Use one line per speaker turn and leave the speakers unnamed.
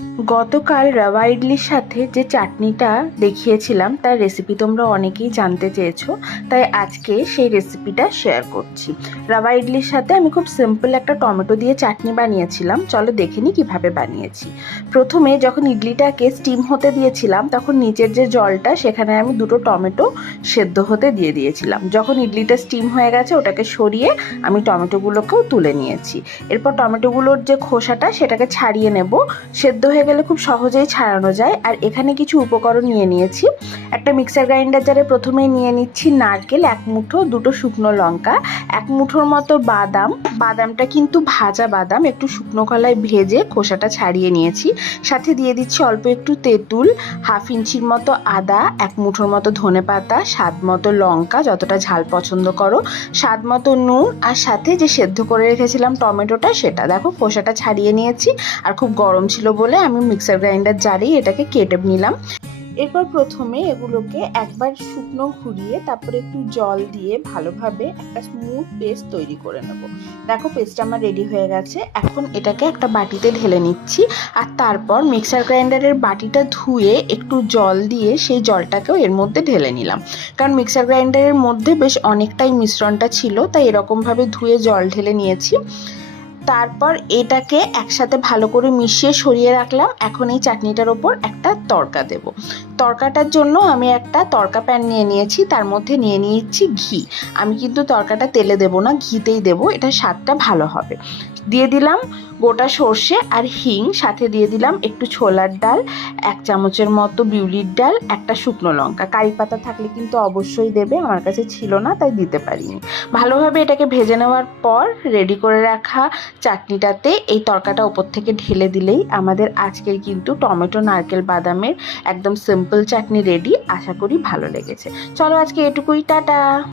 Mm-hmm. গতকাল রাভা ইডলির সাথে যে চাটনিটা দেখিয়েছিলাম, তার রেসিপি তোমরা অনেকেই জানতে চেয়েছো, তাই আজকে সেই রেসিপিটা শেয়ার করছি। রাভা ইডলির সাথে আমি খুব সিম্পল একটা টমেটো দিয়ে চাটনি বানিয়েছিলাম, চলো দেখে নিই কীভাবে বানিয়েছি। প্রথমে যখন ইডলিটাকে স্টিম হতে দিয়েছিলাম, তখন নিচের যে জলটা, সেখানে আমি দুটো টমেটো সেদ্ধ হতে দিয়ে দিয়েছিলাম। যখন ইডলিটা স্টিম হয়ে গেছে, ওটাকে সরিয়ে আমি টমেটোগুলোকেও তুলে নিয়েছি। এরপর টমেটোগুলোর যে খোসাটা, সেটাকে ছাড়িয়ে নেব। সেদ্ধ হয়ে গেলে খুব সহজেই ছাড়ানো যায়। আর এখানে কিছু উপকরণ নিয়ে নিয়েছি। একটা মিক্সার গ্রাইন্ডার জারে প্রথমেই নিয়ে নিচ্ছি নারকেল, এক মুঠো, দুটো শুকনো লঙ্কা, এক মুঠোর মতো বাদাম। বাদামটা কিন্তু ভাজা বাদাম, একটু শুকনো কলায় ভেজে খোসাটা ছাড়িয়ে নিয়েছি। সাথে দিয়ে দিচ্ছি অল্প একটু তেঁতুল, হাফ ইঞ্চির মতো আদা, এক মুঠোর মতো ধনে পাতা, স্বাদ মতো লঙ্কা, যতটা ঝাল পছন্দ করো, স্বাদ মতো নুন, আর সাথে যে সেদ্ধ করে রেখেছিলাম টমেটোটা সেটা। দেখো খোসাটা ছাড়িয়ে নিয়েছি, আর খুব গরম ছিল বলে আমি মিক্সার গ্রাইন্ডার জারেই এটাকে কেটে নিলাম। এরপর প্রথমে এগুলোকে একবার শুকনো ঘুরিয়ে তারপরে একটু জল দিয়ে ভালোভাবে একটা স্মুথ পেস্ট তৈরি করে নেব। দেখো পেস্টটা আমার রেডি হয়ে গেছে। এখন এটাকে একটা বাটিতে ঢেলে নিচ্ছি আর তারপর মিক্সার গ্রাইন্ডারের বাটিটা ধুয়ে একটু জল দিয়ে সেই জলটাকেও এর মধ্যে ঢেলে নিলাম। কারণ মিক্সার গ্রাইন্ডারের মধ্যে বেশ অনেকটাই মিশ্রণটা ছিল, তাই এরকমভাবে ধুয়ে জল ঢেলে নিয়েছি। তারপর এটাকে একসাথে ভালো করে মিশিয়ে সরিয়ে রাখলাম। এখন এই চাটনিটার ওপর একটা তরকা দেব। তরকাটার জন্য আমি একটা তরকা প্যান নিয়ে নিয়েছি। তার মধ্যে নিয়ে নিয়েছি ঘি। আমি কিন্তু তরকাটা তেলে দেব না, ঘিতেই দেব। এটা স্বাদটা ভালো হবে। দিয়ে দিলাম গোটা সর্ষে আর হিং, সাথে দিয়ে দিলাম একটু ছোলার ডাল, এক চামচের মতো বিউলির ডাল, একটা শুকনো লঙ্কা। কারি পাতা থাকলে কিন্তু অবশ্যই দেবে, আমার কাছে ছিল না, তাই দিতে পারিনি। ভালোভাবে এটাকে ভেজে নেওয়ার পর রেডি করে রাখা চাটনিটাতে এই তরকাটা ওপর থেকে ঢেলে দিলেই আমাদের আজকের কিন্তু টমেটো, নারকেল, বাদামের একদম সিম্পল চাটনি রেডি আশা করি ভালো লেগেছে। চলো আজকে এটুকুই, টাটা!